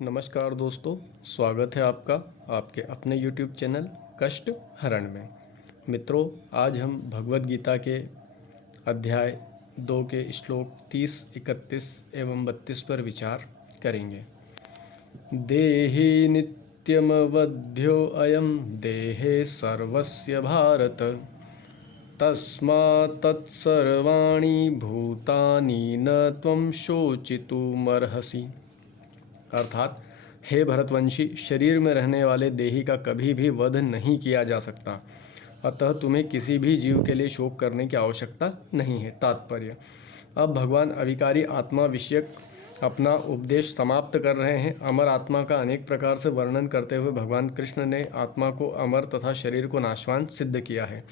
नमस्कार दोस्तों, स्वागत है आपका आपके अपने YouTube चैनल कष्ट हरण में। मित्रों, आज हम भगवद गीता के अध्याय 2 के श्लोक 30, 31 एवं 32 पर विचार करेंगे। देहि नित्यमवध्यो अयं देहे सर्वस्य भारत, तस्मात् तत्सर्वाणि भूतानि न त्वं शोचितुमर्हसि। अर्थात, हे भरतवंशी, शरीर में रहने वाले देही का कभी भी वध नहीं किया जा सकता, अतः तुम्हें किसी भी जीव के लिए शोक करने की आवश्यकता नहीं है। तात्पर्य: अब भगवान अविकारी आत्मा विषयक अपना उपदेश समाप्त कर रहे हैं। अमर आत्मा का अनेक प्रकार से वर्णन करते हुए भगवान कृष्ण ने आत्मा को अमर तथा शरीर को नाशवान सिद्ध किया है।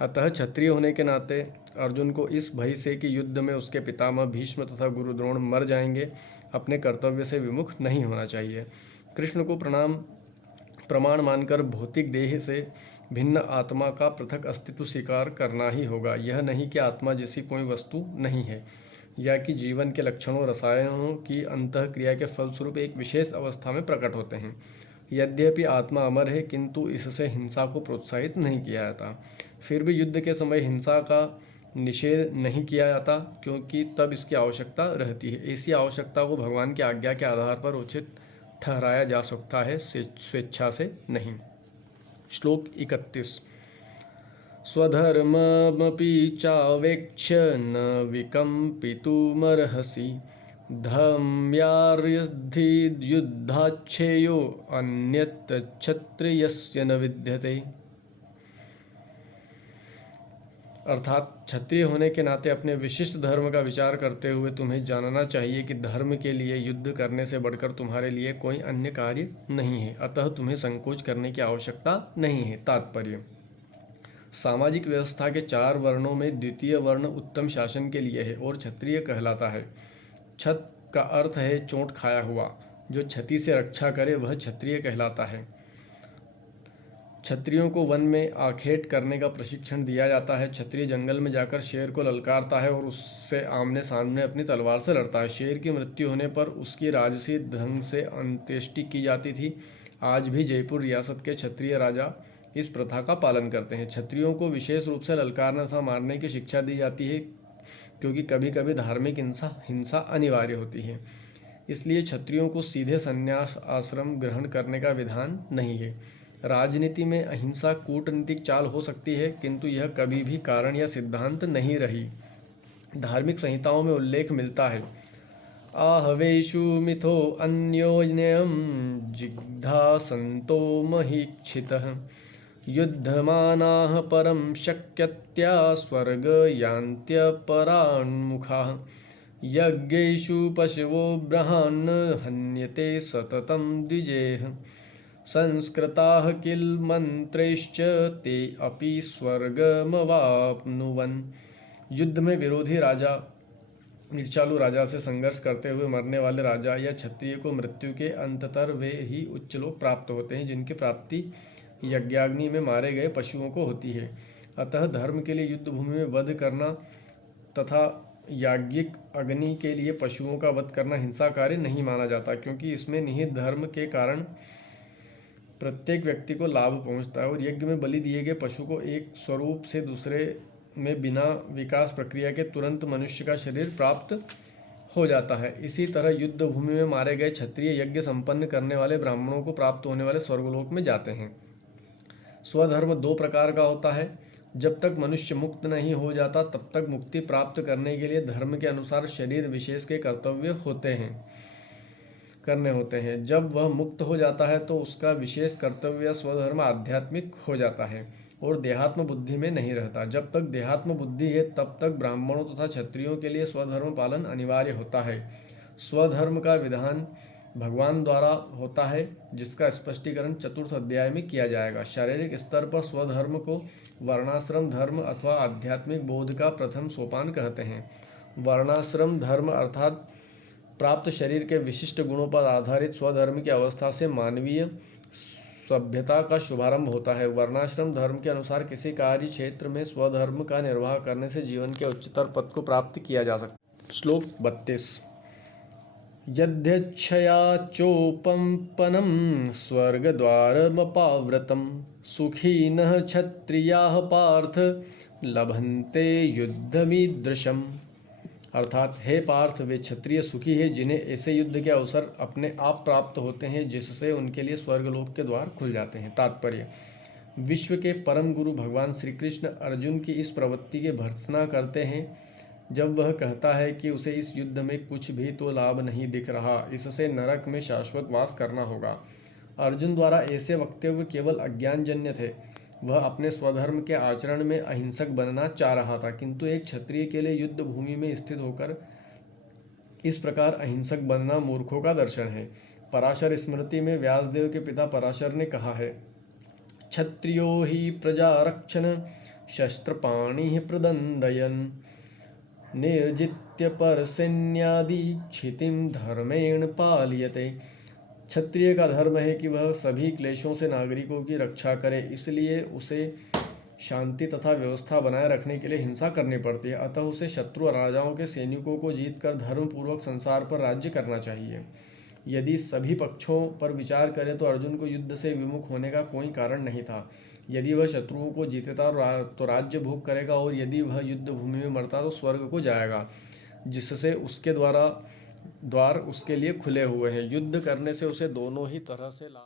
अतः क्षत्रिय होने के नाते अर्जुन को इस भय से कि युद्ध में उसके पितामह भीष्म तथा गुरु द्रोण मर जाएंगे, अपने कर्तव्य से विमुख नहीं होना चाहिए। कृष्ण को प्रमाण मानकर भौतिक देह से भिन्न आत्मा का पृथक अस्तित्व स्वीकार करना ही होगा। यह नहीं कि आत्मा जैसी कोई वस्तु नहीं है, या कि जीवन के लक्षणों रसायनों की अंतःक्रिया के फलस्वरूप एक विशेष अवस्था में प्रकट होते हैं। यद्यपि आत्मा अमर है, किंतु इससे हिंसा को प्रोत्साहित नहीं किया जाता। फिर भी युद्ध के समय हिंसा का निषेध नहीं किया जाता, क्योंकि तब इसकी आवश्यकता रहती है। ऐसी आवश्यकता को भगवान की आज्ञा के आधार पर उचित ठहराया जा सकता है, स्वेच्छा से नहीं। श्लोक 31। स्वधर्ममपि चावेक्ष्य न विकम्पितुमर्हसि, धर्म्यार्यद्धि युद्धाच्छेयो अन्यत् क्षत्रियस्य न विद्यते। अर्थात, क्षत्रिय होने के नाते अपने विशिष्ट धर्म का विचार करते हुए तुम्हें जानना चाहिए कि धर्म के लिए युद्ध करने से बढ़कर तुम्हारे लिए कोई अन्य कार्य नहीं है, अतः तुम्हें संकोच करने की आवश्यकता नहीं है। तात्पर्य: सामाजिक व्यवस्था के 4 वर्णों में द्वितीय वर्ण उत्तम शासन के लिए है और क्षत्रिय कहलाता है। क्षत का अर्थ है चोट खाया हुआ, जो क्षति से रक्षा करे वह क्षत्रिय कहलाता है। क्षत्रियों को वन में आखेट करने का प्रशिक्षण दिया जाता है। क्षत्रिय जंगल में जाकर शेर को ललकारता है और उससे आमने सामने अपनी तलवार से लड़ता है। शेर की मृत्यु होने पर उसकी राजसी ढंग से अंत्येष्टि की जाती थी। आज भी जयपुर रियासत के क्षत्रिय राजा इस प्रथा का पालन करते हैं। क्षत्रियों को विशेष रूप से ललकारना तथा मारने की शिक्षा दी जाती है, क्योंकि कभी कभी धार्मिक हिंसा अनिवार्य होती है। इसलिए क्षत्रियों को सीधे संन्यास आश्रम ग्रहण करने का विधान नहीं है। राजनीति में अहिंसा कूटनीतिक चाल हो सकती है, किंतु यह कभी भी कारण या सिद्धांत नहीं रही। धार्मिक संहिताओं में उल्लेख मिलता है, आहवेषु मिथो अन्योन्यं जिघ्रासन्तो महीक्षितः, युद्धमानाः परं शक्यत्या स्वर्ग यान्त्यपरान्मुखाः, यज्ञेषु पशवो ब्रहान् हन्यते सततं द्विजेः, संस्कृताः किल मंत्रैश्च ते अपि स्वर्गमवाप्नुवन्। युद्ध में विरोधी राजा ईर्ष्यालु राजा से संघर्ष करते हुए मरने वाले राजा या क्षत्रिय को मृत्यु के अंततर वे ही उच्च लोक प्राप्त होते हैं, जिनकी प्राप्ति यज्ञाग्नि में मारे गए पशुओं को होती है। अतः धर्म के लिए युद्ध भूमि में वध करना तथा याज्ञिक अग्नि के लिए पशुओं का वध करना हिंसा कार्य नहीं माना जाता, क्योंकि इसमें निहित धर्म के कारण प्रत्येक व्यक्ति को लाभ पहुंचता है और यज्ञ में बलि दिए गए पशु को एक स्वरूप से दूसरे में बिना विकास प्रक्रिया के तुरंत मनुष्य का शरीर प्राप्त हो जाता है। इसी तरह युद्ध भूमि में मारे गए क्षत्रिय यज्ञ संपन्न करने वाले ब्राह्मणों को प्राप्त होने वाले स्वर्गलोक में जाते हैं। स्वधर्म 2 प्रकार का होता है। जब तक मनुष्य मुक्त नहीं हो जाता, तब तक मुक्ति प्राप्त करने के लिए धर्म के अनुसार शरीर विशेष के कर्तव्य करने होते हैं। जब वह मुक्त हो जाता है तो उसका विशेष कर्तव्य स्वधर्म आध्यात्मिक हो जाता है और देहात्म बुद्धि में नहीं रहता। जब तक देहात्म बुद्धि है, तब तक ब्राह्मणों तथा क्षत्रियों के लिए स्वधर्म पालन अनिवार्य होता है। स्वधर्म का विधान भगवान द्वारा होता है, जिसका स्पष्टीकरण 4th अध्याय में किया जाएगा। शारीरिक स्तर पर स्वधर्म को वर्णाश्रम धर्म अथवा आध्यात्मिक बोध का प्रथम सोपान कहते हैं। वर्णाश्रम धर्म अर्थात प्राप्त शरीर के विशिष्ट गुणों पर आधारित स्वधर्म की अवस्था से मानवीय सभ्यता का शुभारंभ होता है। वर्णाश्रम धर्म के अनुसार किसी कार्य क्षेत्र में स्वधर्म का निर्वाह करने से जीवन के उच्चतर पद को प्राप्त किया जा सकता है। श्लोक 32। यद्यच्छया चोपम्पनं स्वर्गद्वारमपावृतं सुखिनः क्षत्रियाः पार्थ लभन्ते युद्धमीदृशम्। अर्थात हे पार्थ, वे क्षत्रिय सुखी है जिन्हें ऐसे युद्ध के अवसर अपने आप प्राप्त होते हैं जिससे उनके लिए स्वर्गलोक के द्वार खुल जाते हैं। तात्पर्य: विश्व के परम गुरु भगवान श्री कृष्ण अर्जुन की इस प्रवृत्ति की भर्त्सना करते हैं जब वह कहता है कि उसे इस युद्ध में कुछ भी तो लाभ नहीं दिख रहा, इससे नरक में शाश्वत वास करना होगा। अर्जुन द्वारा ऐसे वक्तव्य केवल अज्ञानजन्य थे। वह अपने स्वधर्म के आचरण में अहिंसक बनना चाह रहा था, किंतु एक क्षत्रिय के लिए युद्ध भूमि में स्थित होकर इस प्रकार अहिंसक बनना मूर्खों का दर्शन है। पराशर स्मृति में व्यासदेव के पिता पराशर ने कहा है, क्षत्रियो हि प्रजारक्षण शस्त्रपाणि प्रदंडयन् निर्जित्य परसैन्यादि क्षितिम धर्मेण पाल्यते। क्षत्रिय का धर्म है कि वह सभी क्लेशों से नागरिकों की रक्षा करे, इसलिए उसे शांति तथा व्यवस्था बनाए रखने के लिए हिंसा करनी पड़ती है। अतः उसे शत्रु राजाओं के सैनिकों को जीतकर धर्मपूर्वक संसार पर राज्य करना चाहिए। यदि सभी पक्षों पर विचार करें तो अर्जुन को युद्ध से विमुख होने का कोई कारण नहीं था। यदि वह शत्रुओं को जीतता तो राज्य भोग करेगा, और यदि वह युद्ध भूमि में मरता तो स्वर्ग को जाएगा, जिससे उसके द्वार उसके लिए खुले हुए हैं। युद्ध करने से उसे दोनों ही तरह से लाभ